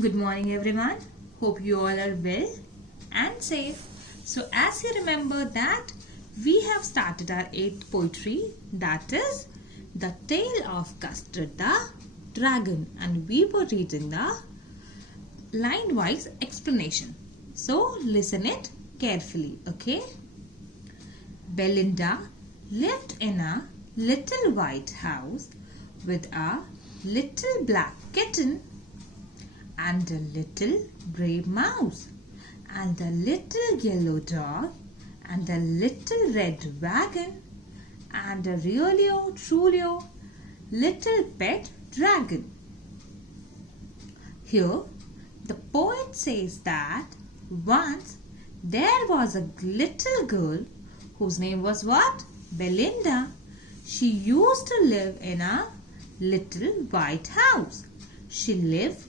Good morning everyone. Hope you all are well and safe. So as you remember that we have started our 8th poetry, that is The Tale of Custard the Dragon, and we were reading the line wise explanation. So listen it carefully, okay? Belinda lived in a little white house with a little black kitten and a little grey mouse and a little yellow dog and a little red wagon and a truly little pet dragon. Here the poet says that once there was a little girl whose name was what? Belinda. She used to live in a little white house. She lived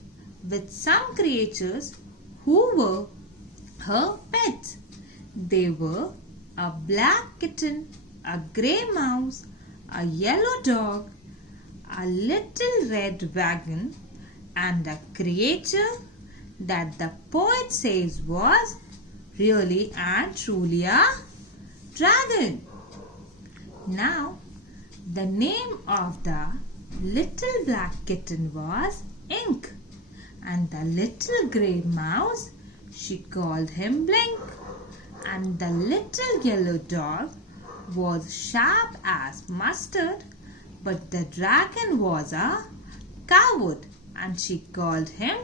with some creatures who were her pets. They were a black kitten, a grey mouse, a yellow dog, a little red wagon, and a creature that the poet says was really and truly a dragon. Now, the name of the little black kitten was Ink, and the little grey mouse, she called him Blink, and the little yellow dog was sharp as mustard, but the dragon was a coward, and she called him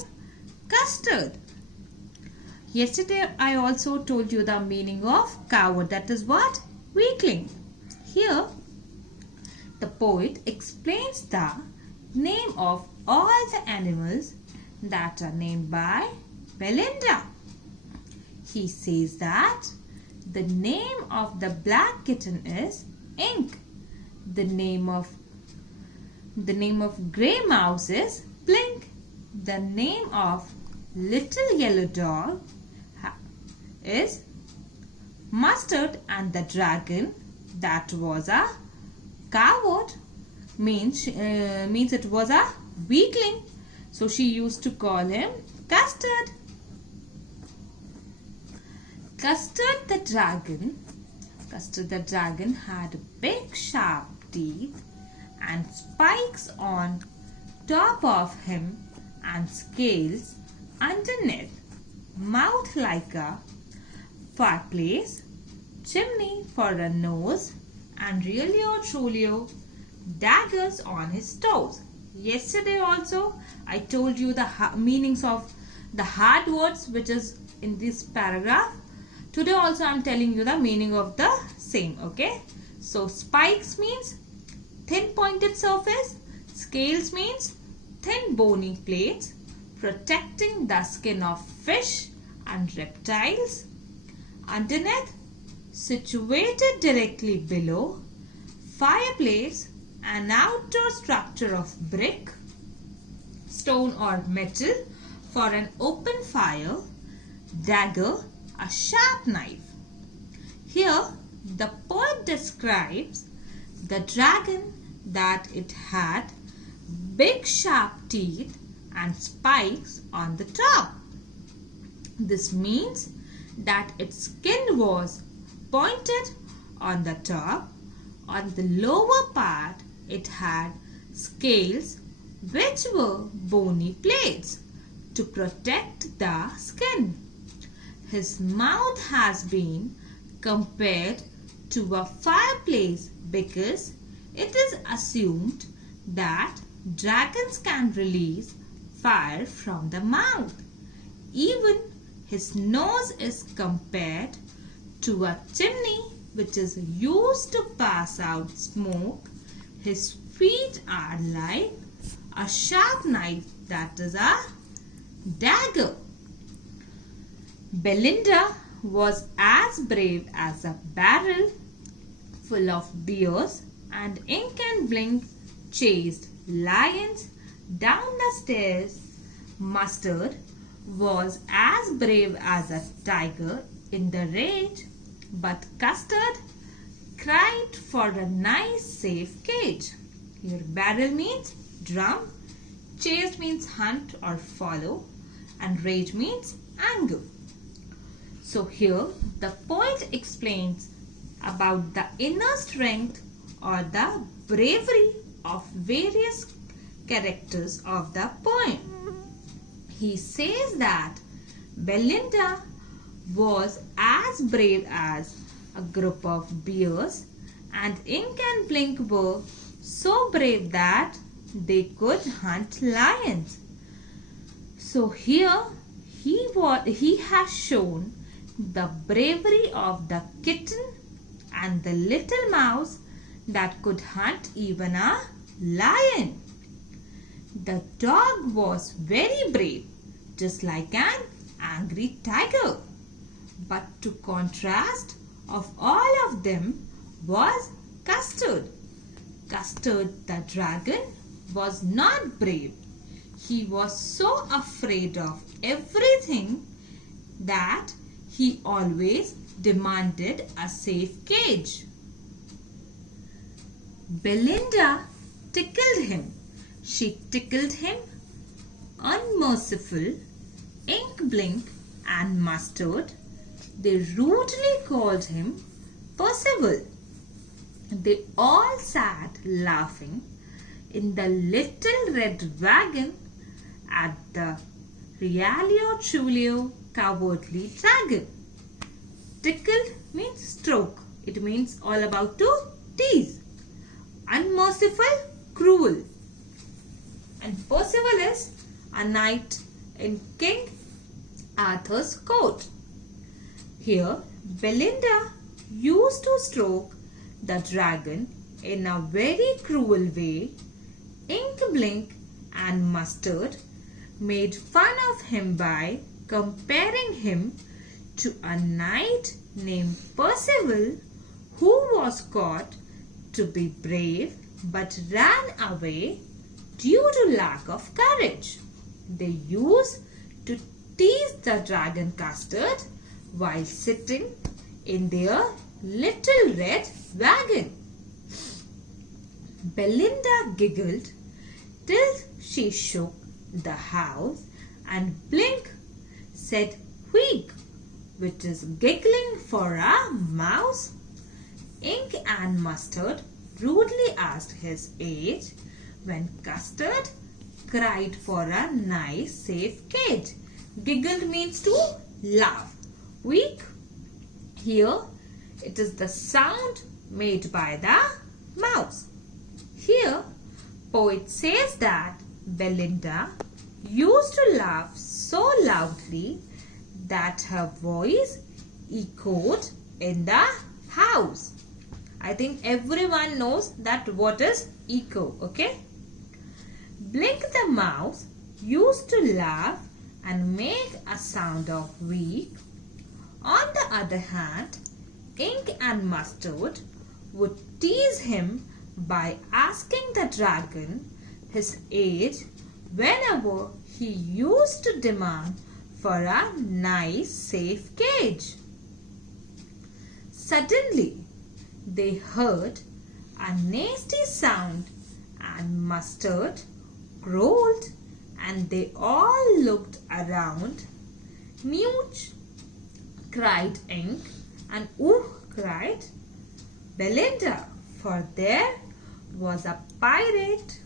Custard. Yesterday I also told you the meaning of coward, that is what? Weakling. Here the poet explains the name of all the animals that are named by Belinda. He says that the name of the black kitten is Ink. The name of grey mouse is Blink. The name of little yellow dog is Mustard, and the dragon, that was a coward, means it was a weakling. So she used to call him Custard. Custard the dragon had big sharp teeth and spikes on top of him and scales underneath, mouth like a fireplace, chimney for a nose, and really or truly daggers on his toes. Yesterday also I told you the meanings of the hard words which is in this paragraph. Today also I am telling you the meaning of the same, okay? So spikes means thin pointed surface, scales means thin bony plates protecting the skin of fish and reptiles. Underneath, situated directly below, fireplace, an outdoor structure of brick, stone or metal for an open fire, dagger, a sharp knife. Here the poet describes the dragon that it had big sharp teeth and spikes on the top. This means that its skin was pointed on the top. On the lower part it had scales which were bony plates to protect the skin. His mouth has been compared to a fireplace because it is assumed that dragons can release fire from the mouth. Even his nose is compared to a chimney which is used to pass out smoke. His feet are like a sharp knife, that is a dagger. Belinda was as brave as a barrel full of bears, and Ink and Blink chased lions down the stairs. Mustard was as brave as a tiger in the rage, but Custard cried for a nice safe cage. Here barrel means drum, chased means hunt or follow, and rage means anger. So here the poet explains about the inner strength or the bravery of various characters of the poem. He says that Belinda was as brave as a group of bears, and Ink and Blink were so brave that they could hunt lions. So here he has shown the bravery of the kitten and the little mouse that could hunt even a lion. The dog was very brave, just like an angry tiger. But to contrast of all of them was Custard. Custard the dragon was not brave. He was so afraid of everything that he always demanded a safe cage. Belinda tickled him. She tickled him. Unmerciful, Ink, Blink and Mustard, they rudely called him Percival. They all sat laughing in the little red wagon at the Realio Trulio Cowardly Dragon. Tickled means stroke. It means all about to tease. Unmerciful, cruel. And Percival is a knight in King Arthur's court. Here, Belinda used to stroke the dragon in a very cruel way. Ink, Blink and Mustard made fun of him by comparing him to a knight named Percival who was caught to be brave but ran away due to lack of courage. They used to tease the dragon Custard while sitting in their little red wagon. Belinda giggled till she shook the house, and Blink said "Wheek," which is giggling for a mouse. Ink and Mustard rudely asked his age when Custard cried for a nice safe cage. Giggled means to laugh. Wheek, here it is the sound made by the mouse. Here poet says that Belinda used to laugh so loudly that her voice echoed in the house. I think everyone knows that what is echo, okay? Blink the mouse used to laugh and make a sound of "weak." On the other hand, Ink and Mustard would tease him by asking the dragon his age whenever he used to demand for a nice safe cage. Suddenly, they heard a nasty sound and Mustard growled and they all looked around. "Nooch!" cried Ink, and "Ooh!" cried Belinda, for there was a pirate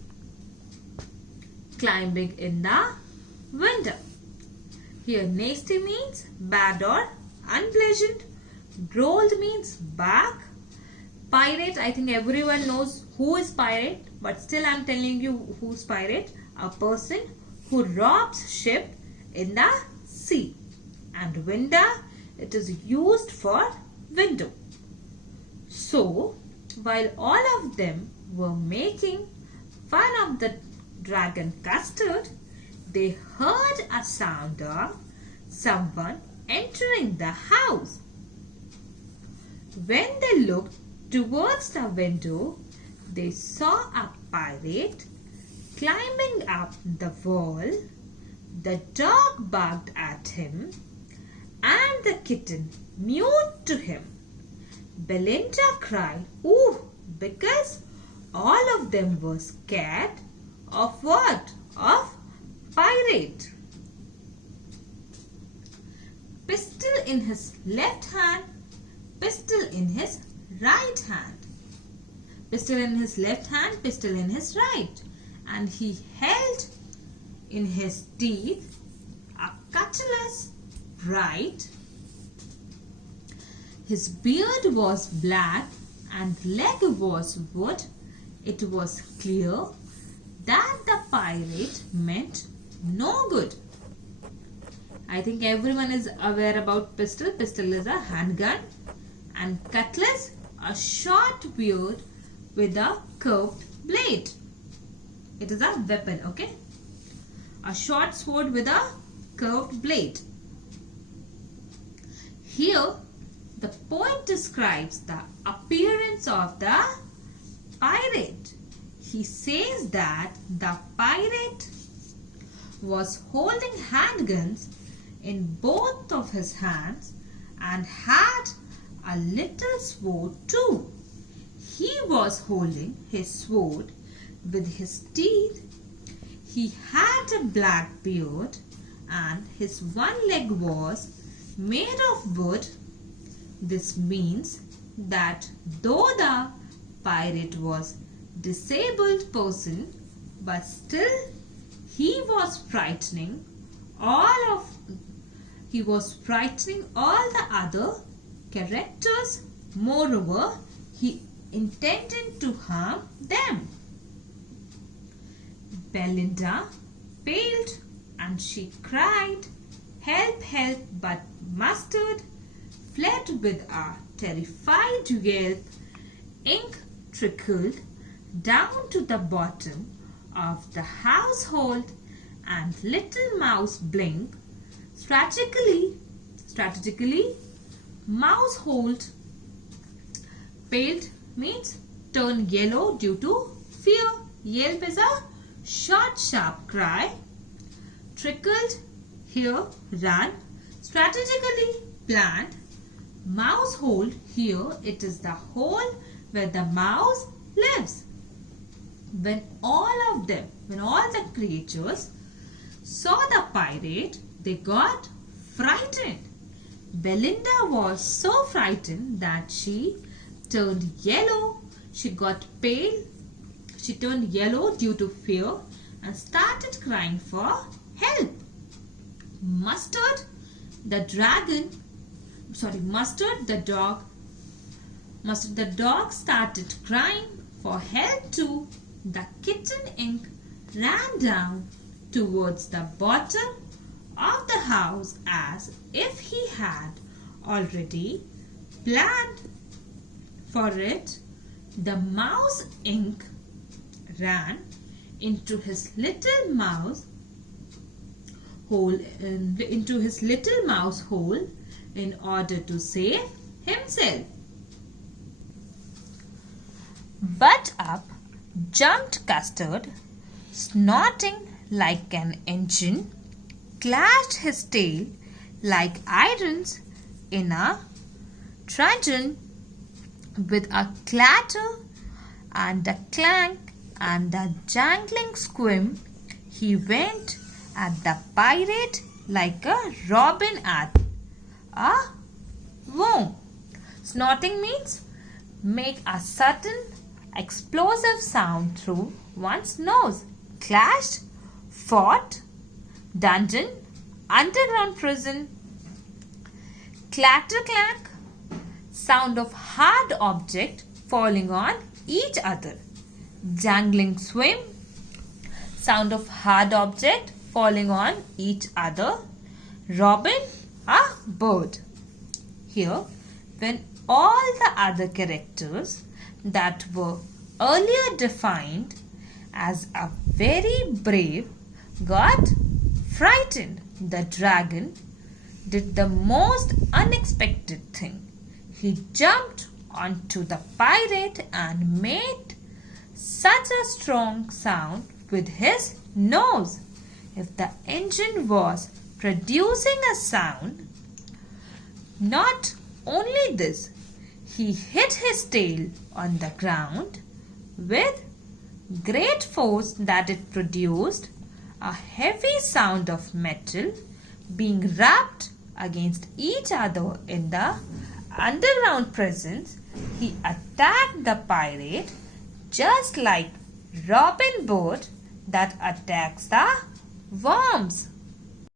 climbing in the window. Here nasty means bad or unpleasant. Growled means bark. Pirate, I think everyone knows who is pirate, but still I'm telling you who's pirate. A person who robs ship in the sea. And window, it is used for window. So, while all of them were making fun of the dragon Custard, they heard a sound of someone entering the house. When they looked towards the window, they saw a pirate climbing up the wall. The dog barked at him and the kitten mewed to him. Belinda cried, "Ooh!" because all of them were scared of what? Of pirate. in his left hand, pistol in his right hand. Pistol in his left hand, pistol in his right. And he held in his teeth a cutlass bright. His beard was black and leg was wood. It was clear that the pirate meant no good. I think everyone is aware about pistol. Pistol is a handgun, and cutlass, a short beard with a curved blade. It is a weapon, okay? A short sword with a curved blade. Here, the poet describes the appearance of the pirate. He says that the pirate was holding handguns in both of his hands and had a little sword too. He was holding his sword with his teeth. He had a black beard and his one leg was made of wood. This means that though the pirate was disabled person, but still he was frightening all the other characters. Moreover, he intended to harm them. Belinda paled and she cried, "Help, help!" but Mustard fled with a terrified yelp. Ink trickled down to the bottom of the household, and Little Mouse blinked. Strategically, Mousehold paled means turn yellow due to fear. Yelp is a short, sharp cry. Trickled, here, run. Strategically planned. Mousehold, here, it is the hole where the mouse lives. When all the creatures saw the pirate, they got frightened. Belinda was so frightened that she turned yellow. She got pale. She turned yellow due to fear and started crying for help. Mustard the dog started crying for help too. The kitten Ink ran down towards the bottom of the house as if he had already planned for it. The mouse Ink ran into his little mouse hole in order to save himself. But up jumped Custard, snorting like an engine, clashed his tail like irons in a truncheon. With a clatter and a clank and a jangling squim, he went at the pirate like a robin at a worm. Snorting means make a sudden explosive sound through one's nose. Clashed, fought, dungeon, underground prison. Clatter clank, sound of hard object falling on each other. Jangling swim, sound of hard object falling on each other. Robin, a bird. Here, when all the other characters that were earlier defined as a very brave got frightened, the dragon did the most unexpected thing. He jumped onto the pirate and made such a strong sound with his nose. If the engine was producing a sound, not only this, he hit his tail on the ground with great force that it produced a heavy sound of metal being rapped against each other in the underground prisons, he attacked the pirate just like Robin Hood that attacks the worms.